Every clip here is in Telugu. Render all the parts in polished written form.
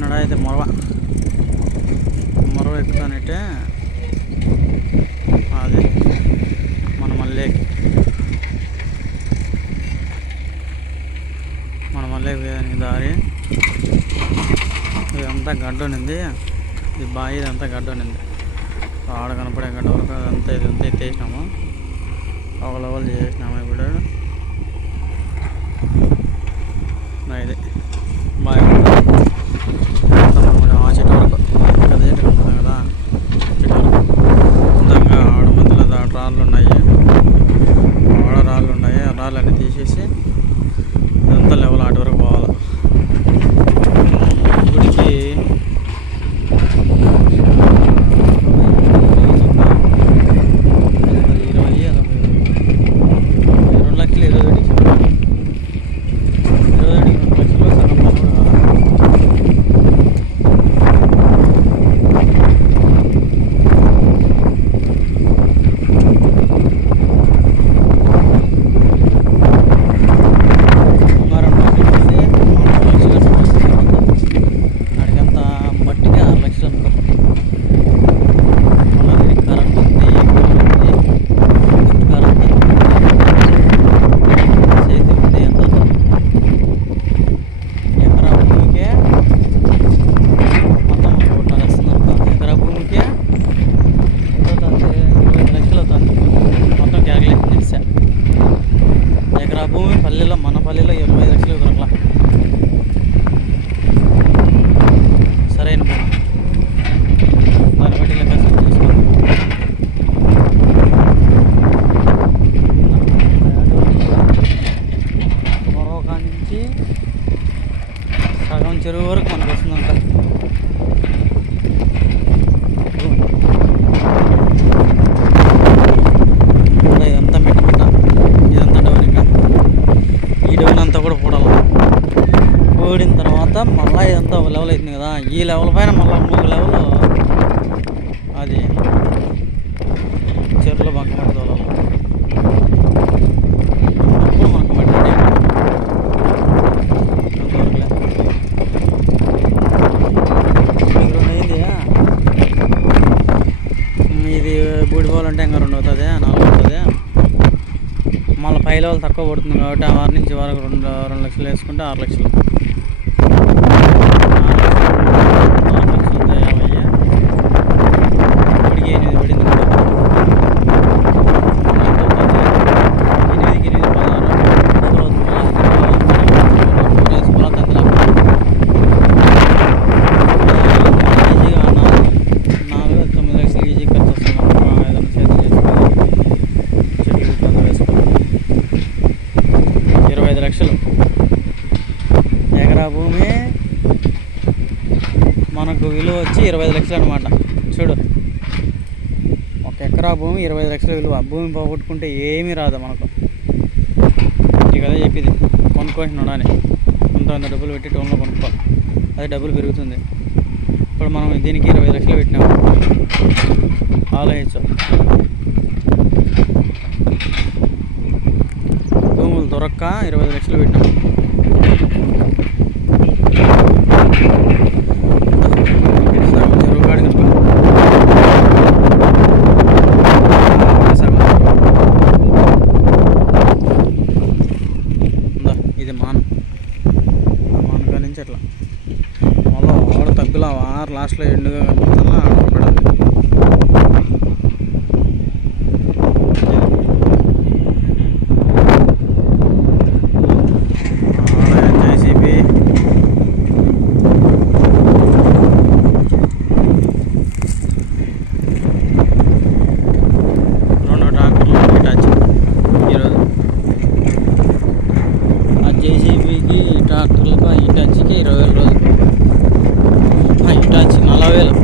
నడ అయితే మొరవ ఎక్కుతానంటే అది మన మల్లేకి పోయేదానికి దారి. ఇదంతా గడ్డ ఉన్నింది, ఇది బావి ఇదంతా గడ్డ ఉన్నింది. ఆడ కనపడే గడ్డ వరకు ఇదంతా ఎత్తేసినాము, ఒక లెవెల్ చేసినాము. ఇప్పుడు ఇది బావి ఆ చెట్టు వరకు పెద్ద చెట్టు కనపడుతుంది కదా, చెట్టు వరకు అందంగా ఆడ మధ్యలో రాళ్ళు ఉన్నాయి, ఆడ రాళ్ళు ఉన్నాయి. ఆ రాళ్ళన్నీ తీసేసి ఇదంతా లెవెల్ ఆటి వరకు పోవాలి. గుడికి 25 లక్షలు దొరకలా. సరైన దాన్ని బట్టి లెక్క చేసుకోండి. మరొక నుంచి సగం చెరువు వరకు మనకు వస్తుందంట. ఇదంతా మెట్ట ఇదంతా డౌన్. ఇంకా ఈ డౌన్ అంతా కూడా కూడిన తర్వాత మళ్ళీ ఇదంతా ఒక లెవెల్ అవుతుంది కదా, ఈ లెవెల్ పైన మళ్ళీ ఇంకొక లెవెల్ అది చెరువులో బంక మట్టి తోలాలి. అప్పుడు మనకు మట్టి రెడీ అంతవరకులే. మీకు 2 అయింది, ఇది బూడిపోవాలంటే ఇంకా 2 అవుతుంది, 4 అవుతుంది. మళ్ళీ 5 లెవెల్ తక్కువ పడుతుంది కాబట్టి 6 నుంచి వరకు 2 లక్షలు వేసుకుంటే 6 లక్షలు. ఇప్పటికి 8 పడింది. 8, 9 లక్షలు ఈజీ ఖర్చు వస్తుంది. ఏదైనా చేతి చేసుకొని చెట్లు వేసుకొని 25 లక్షలు ఎకరా భూమి మనకు విలువ వచ్చి 25 లక్షలు అనమాట. చూడు, 1 ఎకరా భూమి 25 లక్షల విలువ. భూమి పోగొట్టుకుంటే ఏమీ రాదు మనకు. ఇక అదే చెప్పింది, కొనుక్కుంటున్నాడు అని కొంత డబ్బులు పెట్టి టౌన్లో కొనుక్కో, అది డబ్బులు పెరుగుతుంది. ఇప్పుడు మనం దీనికి 25 లక్షలు పెట్టినాము, ఆలోచించు. భూములు దొరక్క 25 లక్షలు పెట్టినాము. చెరువు కాడికి ఇది మానగా నుంచి అట్లా మళ్ళీ ఆడ తగ్గులా లాస్ట్లో ఎండుగా కనిపిస్తున్నా ఆడపడాలి. జేసీబీ 2 ట్రాక్టర్లు టచ్ ఈరోజు. ఆ జేసీబీకి ట్రాక్టర్లకు ఈ టచ్కి 20,000 రోజులు. ఇటాచి 40,000,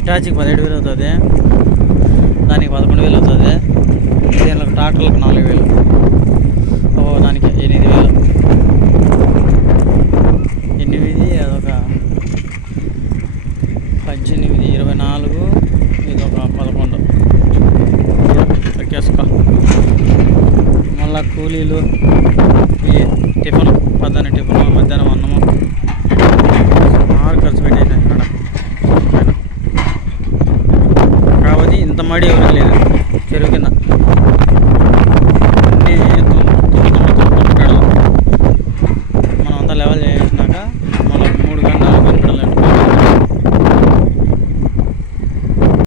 ఇటాచికి 17,000 అవుతుంది, దానికి 11,000 అవుతుంది. దీనికి ట్రాక్టర్లకు 4,000, దానికి 8,000.